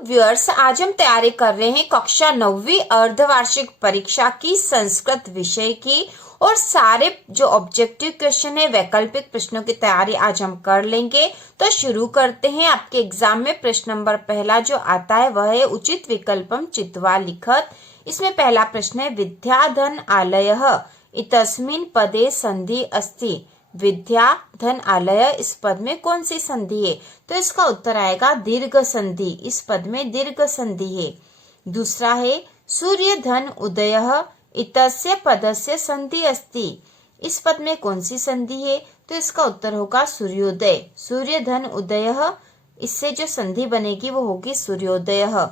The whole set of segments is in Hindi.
व्यूअर्स, आज हम तैयारी कर रहे हैं कक्षा 9वीं अर्धवार्षिक परीक्षा की संस्कृत विषय की। और सारे जो ऑब्जेक्टिव क्वेश्चन है, वैकल्पिक प्रश्नों की तैयारी आज हम कर लेंगे। तो शुरू करते हैं। आपके एग्जाम में प्रश्न नंबर पहला जो आता है वह है उचित विकल्पम चित्वा लिखत। इसमें पहला प्रश्न है विद्या धन आलयः इतस्मिन् पदे संधि अस्ति। विद्या धन आलय, इस पद में कौन सी संधि है? तो इसका उत्तर आएगा दीर्घ संधि। इस पद में दीर्घ संधि है। दूसरा है सूर्य धन उदयः इतस्य पदस्य संधि अस्ति। इस पद में कौन सी संधि है? तो इसका उत्तर होगा सूर्योदय। सूर्य धन उदयः, इससे जो संधि बनेगी वो होगी सूर्योदयः।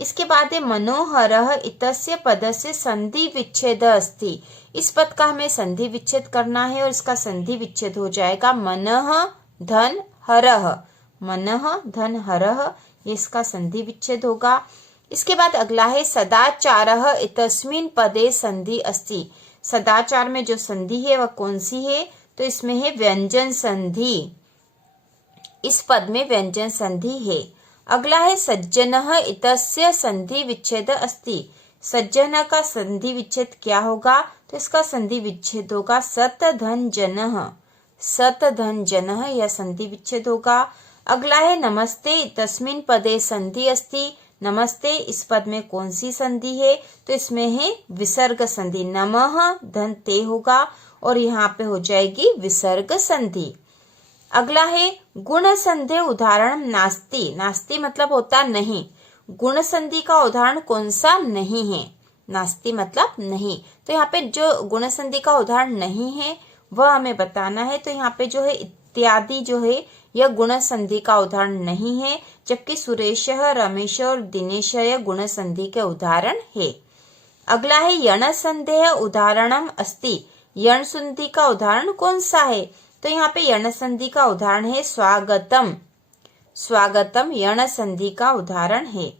इसके बाद है मनोहरः इतस्य पदस्य संधि विच्छेद अस्ति। इस पद का हमें संधि विच्छेद करना है और इसका संधि विच्छेद हो जाएगा मनः धन हरः। मनः धन हरः, ये इसका संधि विच्छेद होगा। इसके बाद अगला है सदाचारः इतस्मिन् पदे संधि अस्ति। सदाचार में जो संधि है वह कौन सी है? तो इसमें है व्यंजन संधि। इस पद में व्यंजन संधि है। अगला है सज्जनः इतस्य संधि विच्छेद अस्ति। सज्जन का संधि विच्छेद क्या होगा? तो इसका संधि विच्छेद होगा सत धन जनः। सत धन जनः, यह संधि विच्छेद होगा। अगला है नमस्ते तस्मिन् पदे संधि अस्ति। नमस्ते, इस पद में कौन सी संधि है? तो इसमें है विसर्ग संधि। नमः धन ते होगा और यहाँ पे हो जाएगी विसर्ग संधि। अगला है गुण संधि उदाहरण नास्ति। नास्ति मतलब होता नहीं। गुण संधि का उदाहरण कौन सा नहीं है? नास्ति मतलब नहीं। तो यहाँ पे जो गुण संधि का उदाहरण नहीं है वह हमें बताना है। तो यहाँ पे जो है इत्यादि जो है यह गुण संधि का उदाहरण नहीं है, जबकि सुरेश, रमेश और दिनेश यह गुण संधि के उदाहरण है। अगला है यण संधेय उदाहरणम अस्ति। यण संधि का उदाहरण कौन सा है? तो यहाँ पे यण संधि का उदाहरण है स्वागतम। स्वागतम यण संधि का उदाहरण है।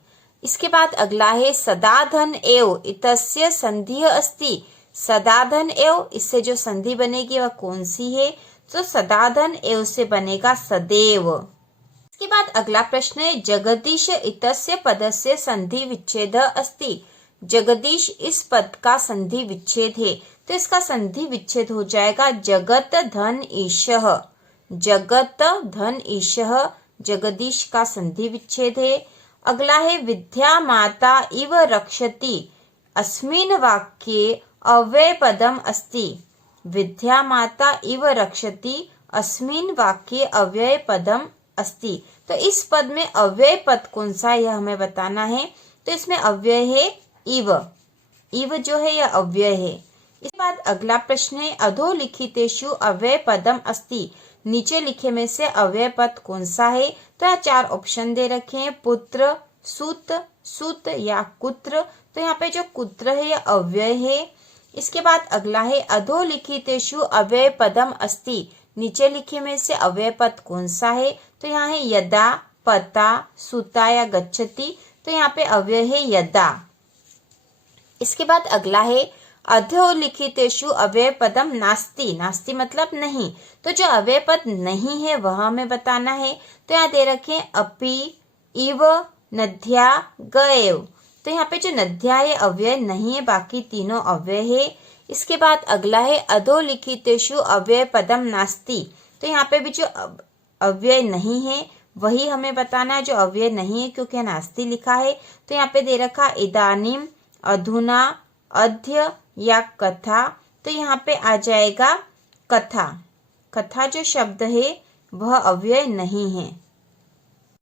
इसके बाद अगला है सदाधन एव इतस्य संधि अस्ति। सदाधन एव, इससे जो संधि बनेगी वह कौन सी है? तो सदाधन एव से बनेगा सदैव। इसके बाद अगला प्रश्न है जगदीश इतस्य पदस्य संधि विच्छेद अस्ति। जगदीश, इस पद का संधि विच्छेद है। तो इसका संधि विच्छेद हो जाएगा जगत धन ईशः। जगत धन ईशः, जगदीश का संधि विच्छेद है। अगला है विद्या माता इव रक्षति। अस्मिन् वाक्ये अव्यय पदम अस्ति। विद्या माता इव रक्षति अस्मिन् वाक्ये अव्यय पदम अस्ति। तो इस पद में अव्यय पद कौन सा है यह हमें बताना है। तो इसमें अव्यय है इव। इव जो है यह अव्यय है। इसके बाद अगला प्रश्न है अधोलिखितेषु अव्यय पदम अस्ति। नीचे लिखे में से अव्यय पद कौन सा है? तो यहाँ 4 ऑप्शन दे रखे हैं, पुत्र, सुत, सुत या कुत्र। तो यहाँ पे जो कुत्र है यह अव्यय है। इसके बाद अगला है अधोलिखितेषु अव्यय पदम अस्ति। नीचे लिखे में से अव्यय पद कौन सा है? तो यहाँ है यदा, पता, सुता या गच्छति। तो यहाँ पे अव्यय है यदा। इसके बाद अगला है अधोलिखितेषु अव्यय पदम नास्ति। नास्ति मतलब नहीं। तो जो अव्यय पद नहीं है वह हमें बताना है। तो यहाँ दे रखे अपि, इव, नद्या, गएव। तो यहाँ पे जो नद्या है अव्यय नहीं है, बाकी तीनों अव्यय है। इसके बाद अगला है अधोलिखितेषु अव्यय पदम नास्ति। तो यहाँ पे भी जो अव्यय नहीं है वही हमें बताना है, जो अव्यय नहीं है, क्योंकि नास्ति लिखा है। तो यहाँ पे दे रखा इदानीम, अधुना, अद्य या कथा। तो यहाँ पे आ जाएगा कथा। कथा जो शब्द है वह अव्यय नहीं है।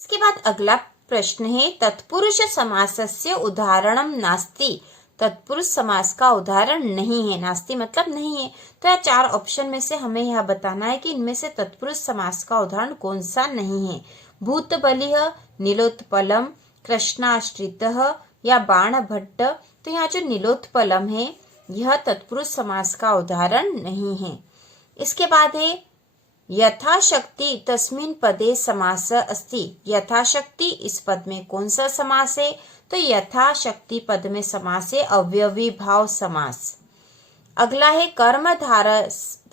इसके बाद अगला प्रश्न है तत्पुरुष समासस्य उदाहरणम नास्ति। तत्पुरुष समास का उदाहरण नहीं है। नास्ति मतलब नहीं है। तो यह 4 ऑप्शन में से हमें यह बताना है कि इनमें से तत्पुरुष समास का उदाहरण कौन सा नहीं है। भूत बलिः, नीलोत्पलम, कृष्णाश्रितः या बाण भट्ट। तो यहाँ जो नीलोत्पलम है यह तत्पुरुष समास का उदाहरण नहीं है। इसके बाद है यथाशक्ति तस्मिन् पदे समास अस्ति। यथाशक्ति, इस पद में कौन सा समास है? तो यथाशक्ति पद में समास है अव्यवी भाव समास। अगला है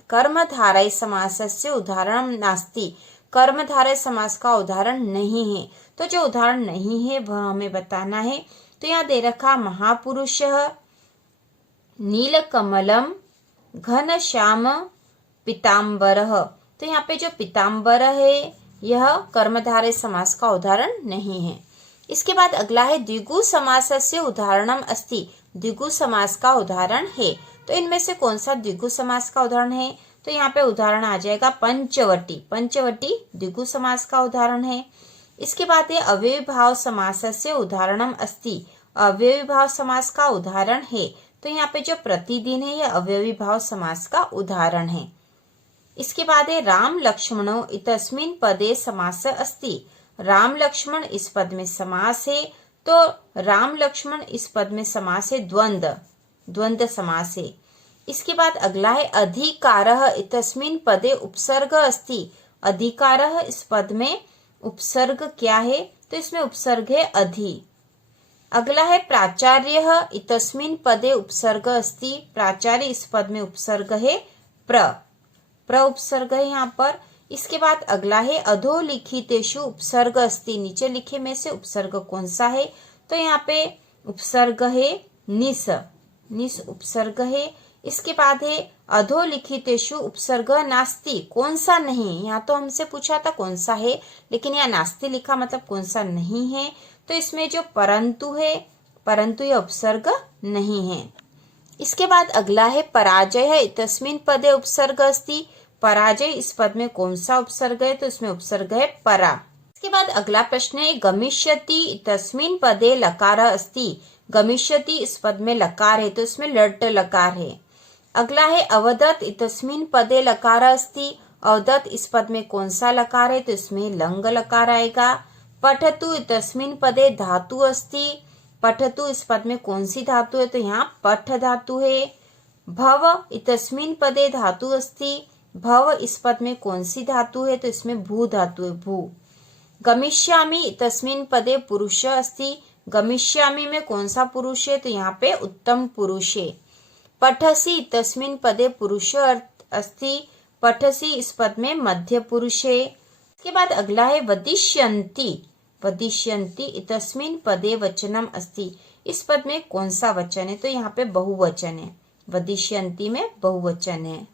कर्मधारय समासस्य उदाहरणम नास्ति। कर्मधारय समास का उदाहरण नहीं है। तो तो जो उदाहरण नहीं है वह हमें बताना है। तो यहाँ दे रखा महापुरुष, नीलकमलम, घनश्याम, पीताम्बरः। तो यहाँ पे जो पीताम्बर है यह कर्मधारय समास का उदाहरण नहीं है। इसके बाद अगला है द्विगु समासस्य उदाहरणम अस्ति। द्विगु समास का उदाहरण है। तो इनमें से कौन सा द्विगु समास का उदाहरण है? तो यहाँ पे उदाहरण आ जाएगा पंचवटी। पंचवटी द्विगु समास का उदाहरण है। इसके बाद है अव्ययी भाव समासस्य उदाहरणम अस्ति। अव्ययी भाव समास का उदाहरण है। तो यहाँ पे जो प्रतिदिन है यह अव्ययी भाव समास का उदाहरण है। इसके बाद है राम लक्ष्मणो इतस्मिन् पदे समास अस्ति। राम लक्ष्मण इस पद में समास है। तो राम लक्ष्मण इस पद में समास है द्वंद्व, द्वंद्व समास है। इसके बाद अगला है अधिकारः इतस्मिन् पदे उपसर्ग अस्ति। अधिकारः इस पद में उपसर्ग क्या है? तो इसमें उपसर्ग है अधि। अगला है प्राचार्यः इतस्मिन् पदे उपसर्ग अस्ति। प्राचार्य इस पद में उपसर्ग है प्र उपसर्ग है यहाँ पर। इसके बाद अगला है अधोलिखितेषु उपसर्ग अस्ति। नीचे लिखे में से उपसर्ग कौन सा है? तो यहाँ पे उपसर्ग है निस, निस उपसर्ग है। इसके बाद है अधोलिखितेषु उपसर्ग नास्ति। कौन सा नहीं? यहाँ तो हमसे पूछा था कौन सा है, लेकिन यहाँ नास्ति लिखा मतलब कौन सा नहीं है। तो इसमें जो परंतु है, परंतु यह उपसर्ग नहीं है। इसके बाद अगला है पराजय है इतस्मिन् पदे उपसर्ग अस्ति। पराजय इस पद में कौन सा उपसर्ग है? तो इसमें उपसर्ग है परा। इसके बाद अगला प्रश्न है गमिष्यति इतस्मिन् पदे लकार अस्ति। गमिष्यति इस पद में लकार है तो इसमें लट लकार है। अगला है अवदत् इतस्मिन् पदे लकार अस्ति। अवदत् इस पद में कौन सा लकार है? तो इसमें लंग लकार आएगा। पठतु इतस्मिन् पदे धातु अस्ति। पठतु इस पद में कौन सी धातु है? तो यहाँ पठ धातु है। भव इतस्मिन् पदे धातु अस्ति। भव इस पद में कौन सी धातु है? तो इसमें भू धातु है, भू। गमिष्यामि इतस्मिन् पदे पुरुष अस्ति। गमिष्यामि में कौन सा पुरुष है? तो यहाँ पे उत्तम पुरुष है। पठसि इतस्मिन् पदे पुरुष अस्ति। पठसि इस पद में मध्य पुरुष है। इसके बाद अगला है वदिष्यन्ति। वदिष्यन्ति इतस्मिन् पदे वचनम अस्ति। इस पद में कौन सा वचन है? तो यहाँ पे बहुवचन है। वदिष्यन्ति में बहुवचन है।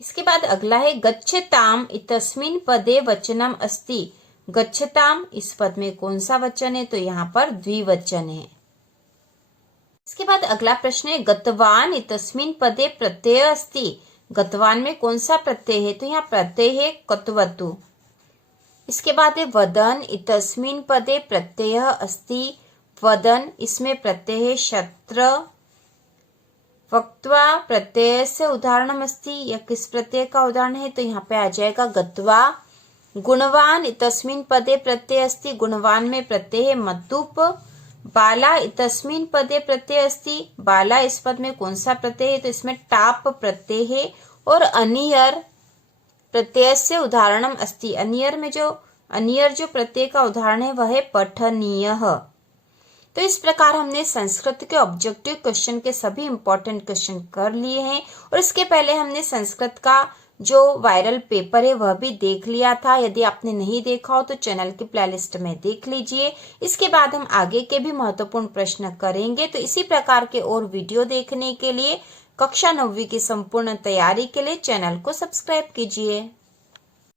इसके बाद अगला है गच्छताम इतस्मिन् पदे वचनम अस्ति। गच्छताम इस पद में कौन सा वचन है? तो यहाँ पर द्विवचन है। इसके बाद अगला प्रश्न है गतवान इतस्मिन् पदे प्रत्यय अस्ति। गतवान में कौन सा प्रत्यय है? तो यहाँ प्रत्यय है कत्वतु। इसके बाद है वदन इतस्मिन् पदे प्रत्यय अस्ति। वदन इसमें प्रत्यय है शत्र। वक्त्वा प्रत्यय से उदाहरणम अस्ति। यह किस प्रत्यय का उदाहरण है? तो यहाँ पे आ जाएगा गत्वा। गुणवान इतस्मिन् पदे प्रत्यय अस्ति। गुणवान में प्रत्यय है मतुप। बाला इतस्मिन् पदे प्रत्यय अस्ति। बाला इस पद में कौन सा प्रत्यय है? तो इसमें टाप प्रत्यय है। और अनियर प्रत्यय से उदाहरणम अस्ति। अनियर में जो अनियर जो प्रत्यय का उदाहरण है वह है पठनीयः। तो इस प्रकार हमने संस्कृत के ऑब्जेक्टिव क्वेश्चन के सभी इंपॉर्टेंट क्वेश्चन कर लिए हैं। और इसके पहले हमने संस्कृत का जो वायरल पेपर है वह भी देख लिया था। यदि आपने नहीं देखा हो तो चैनल की प्लेलिस्ट में देख लीजिए। इसके बाद हम आगे के भी महत्वपूर्ण प्रश्न करेंगे। तो इसी प्रकार के और वीडियो देखने के लिए कक्षा 9वीं की संपूर्ण तैयारी के लिए चैनल को सब्सक्राइब कीजिए।